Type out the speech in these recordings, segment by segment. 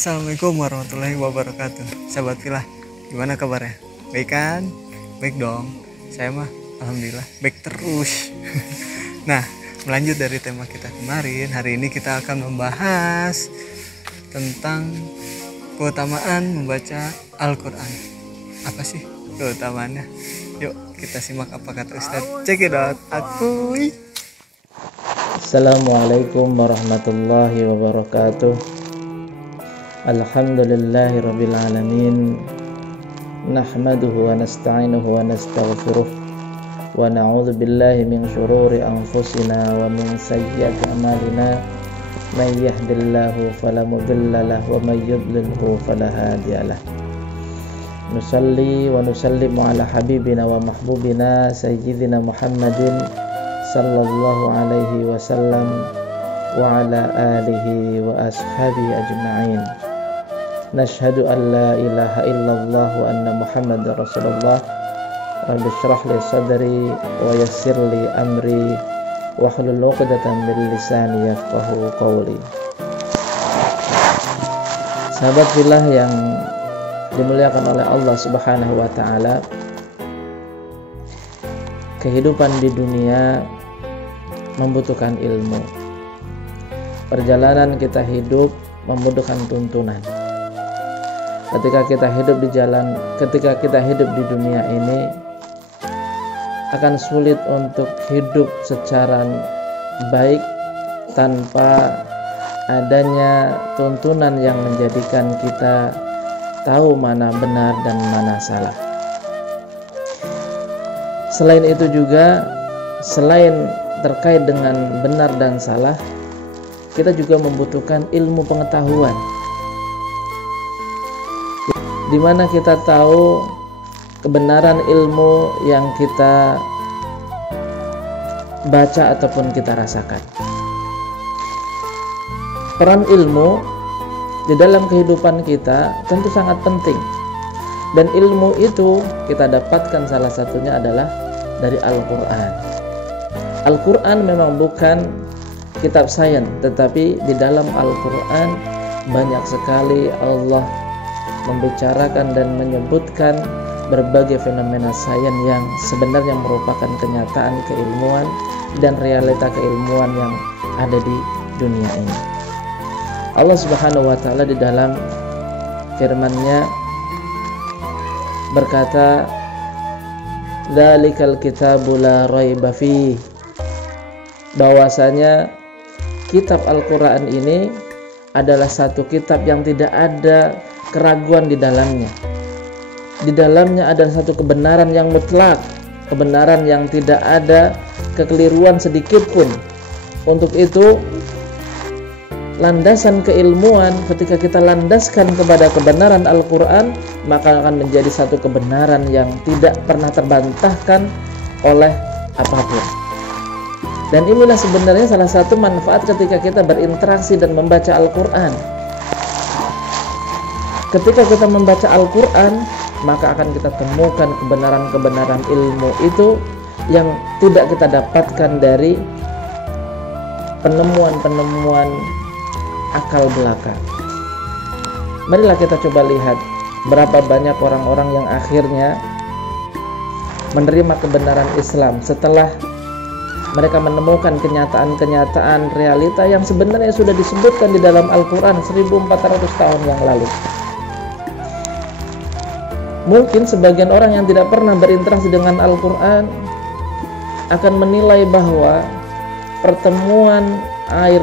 Assalamualaikum warahmatullahi wabarakatuh. Sahabat Filah, gimana kabarnya? Baik kan? Baik dong. Saya mah alhamdulillah baik terus. Nah, melanjut dari tema kita kemarin, hari ini kita akan membahas tentang keutamaan membaca Al-Quran. Apa sih keutamaannya? Yuk kita simak apa kata Ustadz. Check it out. Akui. Assalamualaikum warahmatullahi wabarakatuh. Alhamdulillahi rabbil alamin. Nahmaduhu wa nasta'inuhu wa nastaghfiruh. Wa na'udzu billahi min syururi anfusina wa min sayyiati a'malina. May yahdihillahu fala mudilla lahu wa may yudlilhu fala hadiyalah. Nusalli wa nusallimu ala habibina wa mahbubina sayyidina Muhammadin sallallahu alaihi wasallam wa ala alihi wa ashabihi ajma'in. Nashhadu an la ilaha illallah wa anna Muhammadar Rasulullah. Rabbi shrah li sadri wa yassir li amri wa hlul 'uqdatam min lisani yafqahu qawli. Sahabat fillah yang dimuliakan oleh Allah Subhanahu wa taala, kehidupan di dunia membutuhkan ilmu. Perjalanan kita hidup membutuhkan tuntunan. Ketika kita hidup di dunia ini, akan sulit untuk hidup secara baik tanpa adanya tuntunan yang menjadikan kita tahu mana benar dan mana salah. Selain itu juga, selain terkait dengan benar dan salah, kita juga membutuhkan ilmu pengetahuan, di mana kita tahu kebenaran ilmu yang kita baca ataupun kita rasakan. Peran ilmu di dalam kehidupan kita tentu sangat penting, dan ilmu itu kita dapatkan salah satunya adalah dari Al-Quran. Al-Quran memang bukan kitab sains, tetapi di dalam Al-Quran banyak sekali Allah membicarakan dan menyebutkan berbagai fenomena sains yang sebenarnya merupakan kenyataan keilmuan dan realita keilmuan yang ada di dunia ini. Allah Subhanahu wa taala di dalam firman-Nya berkata, "Dzalikal kitabu la raiba fihi." Bahwasanya kitab Al-Quran ini adalah satu kitab yang tidak ada keraguan di dalamnya. Di dalamnya ada satu kebenaran yang mutlak, kebenaran yang tidak ada kekeliruan sedikit pun. Untuk itu, landasan keilmuan ketika kita landaskan kepada kebenaran Al-Quran, maka akan menjadi satu kebenaran yang tidak pernah terbantahkan oleh apapun. Dan inilah sebenarnya salah satu manfaat ketika kita berinteraksi dan membaca Al-Quran. Ketika kita membaca Al-Quran, maka akan kita temukan kebenaran-kebenaran ilmu itu yang tidak kita dapatkan dari penemuan-penemuan akal belaka. Marilah kita coba lihat berapa banyak orang-orang yang akhirnya menerima kebenaran Islam setelah mereka menemukan kenyataan-kenyataan realita yang sebenarnya sudah disebutkan di dalam Al-Quran 1400 tahun yang lalu. Mungkin sebagian orang yang tidak pernah berinteraksi dengan Al-Quran akan menilai bahwa pertemuan air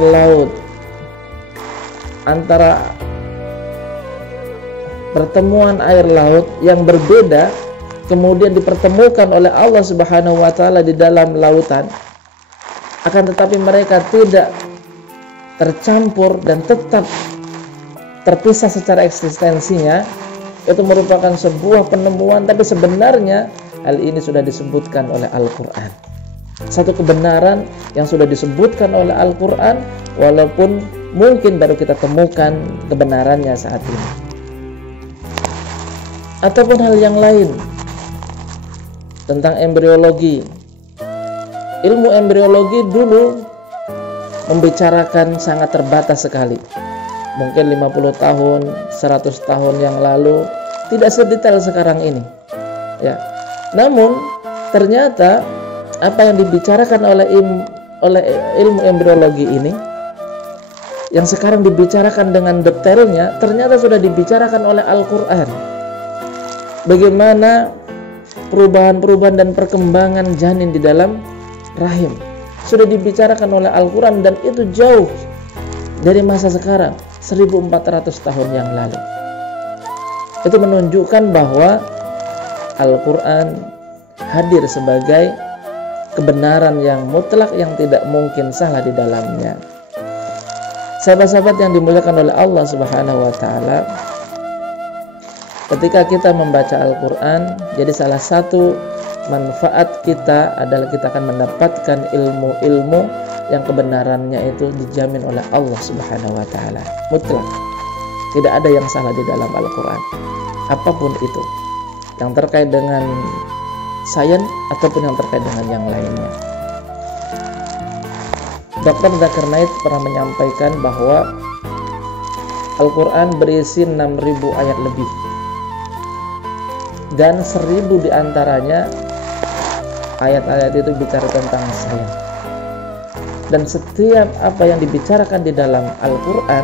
laut yang berbeda kemudian dipertemukan oleh Allah Subhanahu wa taala di dalam lautan, akan tetapi mereka tidak tercampur dan tetap terpisah secara eksistensinya, itu merupakan sebuah penemuan, tapi sebenarnya hal ini sudah disebutkan oleh Al-Quran. Satu kebenaran yang sudah disebutkan oleh Al-Quran, walaupun mungkin baru kita temukan kebenarannya saat ini. Ataupun hal yang lain tentang embriologi. Ilmu embriologi dulu membicarakan sangat terbatas sekali. mungkin 50 tahun, 100 tahun yang lalu tidak sedetail sekarang ini. Ya. Namun ternyata apa yang dibicarakan oleh ilmu embriologi ini yang sekarang dibicarakan dengan detailnya ternyata sudah dibicarakan oleh Al-Quran. Bagaimana perubahan-perubahan dan perkembangan janin di dalam rahim sudah dibicarakan oleh Al-Quran, dan itu jauh dari masa sekarang, 1400 tahun yang lalu. Itu menunjukkan bahwa Al-Quran hadir sebagai kebenaran yang mutlak yang tidak mungkin salah di dalamnya. Sahabat-sahabat yang dimuliakan oleh Allah Subhanahu wa taala, ketika kita membaca Al-Quran, jadi salah satu manfaat kita adalah kita akan mendapatkan ilmu-ilmu yang kebenarannya itu dijamin oleh Allah Subhanahu wa taala. Mutlak. Tidak ada yang salah di dalam Al-Quran. Apapun itu, yang terkait dengan sains ataupun yang terkait dengan yang lainnya. Dr. Zakir Naik pernah menyampaikan bahwa Al-Quran berisi 6.000 ayat lebih, dan 1.000 diantaranya ayat-ayat itu bicara tentang sains. Dan setiap apa yang dibicarakan di dalam Al-Quran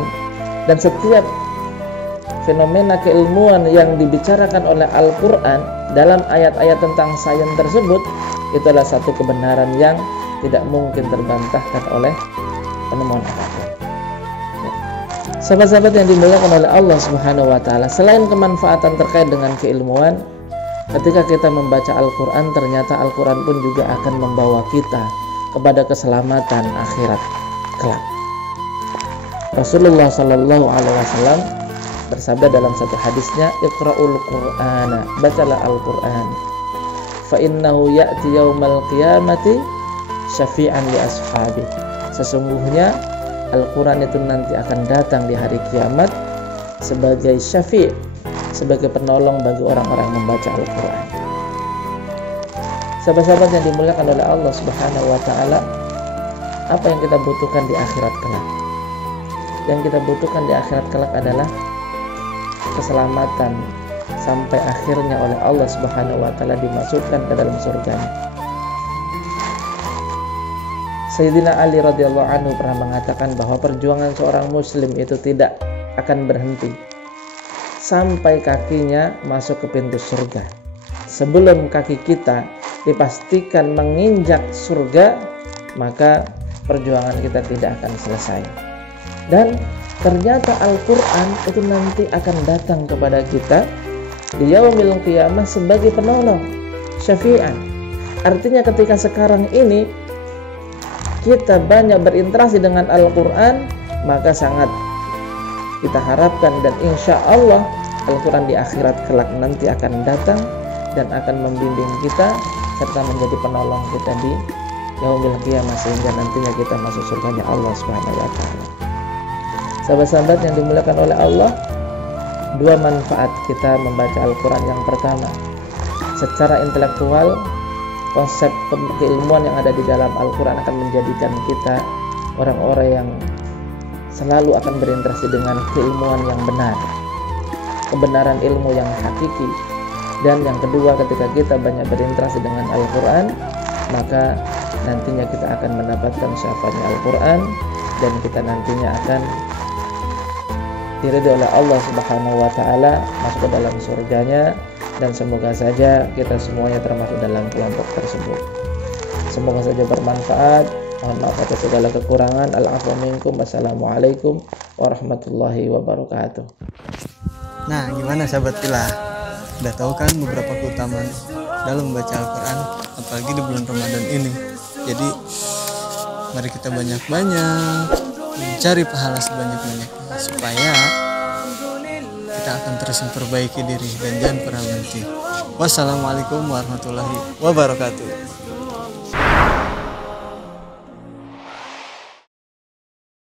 dan setiap fenomena keilmuan yang dibicarakan oleh Al-Quran dalam ayat-ayat tentang sains tersebut, itu adalah satu kebenaran yang tidak mungkin terbantahkan oleh penemuan apapun. Sahabat-sahabat yang dimuliakan oleh Allah Subhanahu wa taala, selain kemanfaatan terkait dengan keilmuan, ketika kita membaca Al-Quran, ternyata Al-Quran pun juga akan membawa kita kepada keselamatan akhirat kelak. Rasulullah Sallallahu Alaihi Wasallam bersabda dalam satu hadisnya, "Iqra'ul Qur'ana", bacalah Al-Quran. "Fa innahu ya'ti yaumal qiyamati syafi'an li ashabi". Sesungguhnya Al-Quran itu nanti akan datang di hari kiamat sebagai syafi', sebagai penolong bagi orang-orang yang membaca Al-Quran. Sahabat-sahabat yang dimuliakan oleh Allah Subhanahu wa taala, apa yang kita butuhkan di akhirat kelak? Yang kita butuhkan di akhirat kelak adalah keselamatan sampai akhirnya oleh Allah Subhanahu wa taala dimasukkan ke dalam surganya. Sayyidina Ali radhiyallahu anhu pernah mengatakan bahwa perjuangan seorang muslim itu tidak akan berhenti sampai kakinya masuk ke pintu surga. Sebelum kaki kita dipastikan menginjak surga, maka perjuangan kita tidak akan selesai. Dan ternyata Al-Quran itu nanti akan datang kepada kita di yaumil qiyamah sebagai penolong, syafi'an. Artinya ketika sekarang ini kita banyak berinteraksi dengan Al-Quran, maka sangat kita harapkan dan insya Allah Al-Quran di akhirat kelak nanti akan datang dan akan membimbing kita serta menjadi penolong kita di yaumil qiyamah, sehingga nantinya kita masuk surganya Allah Subhanahu wa taala. Sahabat-sahabat yang dimuliakan oleh Allah, dua manfaat kita membaca Al-Quran. Yang pertama, secara intelektual, konsep keilmuan yang ada di dalam Al-Quran akan menjadikan kita orang-orang yang selalu akan berinteraksi dengan keilmuan yang benar, kebenaran ilmu yang hakiki. Dan yang kedua, ketika kita banyak berinteraksi dengan Al-Quran, maka nantinya kita akan mendapatkan syafaatnya Al-Quran, dan kita nantinya akan diridhoi oleh Allah Subhanahu wa taala, masuk ke dalam surganya. Dan semoga saja kita semuanya termasuk dalam kelompok tersebut. Semoga saja bermanfaat. Mohon maaf atas segala kekurangan. Al-afwu minkum. Wassalamualaikum warahmatullahi wabarakatuh. Nah, gimana sahabat Pilah? Udah tahu kan beberapa keutamaan dalam membaca Al-Quran, apalagi di bulan Ramadan ini. Jadi mari kita banyak-banyak mencari pahala sebanyak-banyaknya, supaya kita akan terus memperbaiki diri dan jangan pernah berhenti. Wassalamualaikum warahmatullahi wabarakatuh.